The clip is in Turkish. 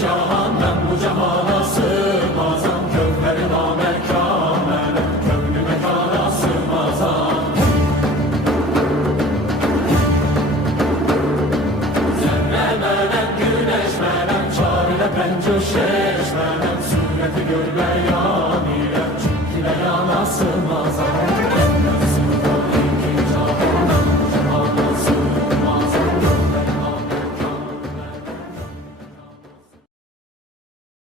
cahan ben bu cahana sığmazam. Kökleri namekâmene, köklü mekana sığmazam. Zerre menem, güneş menem, çarele pençe şeş menem, sureti görmeye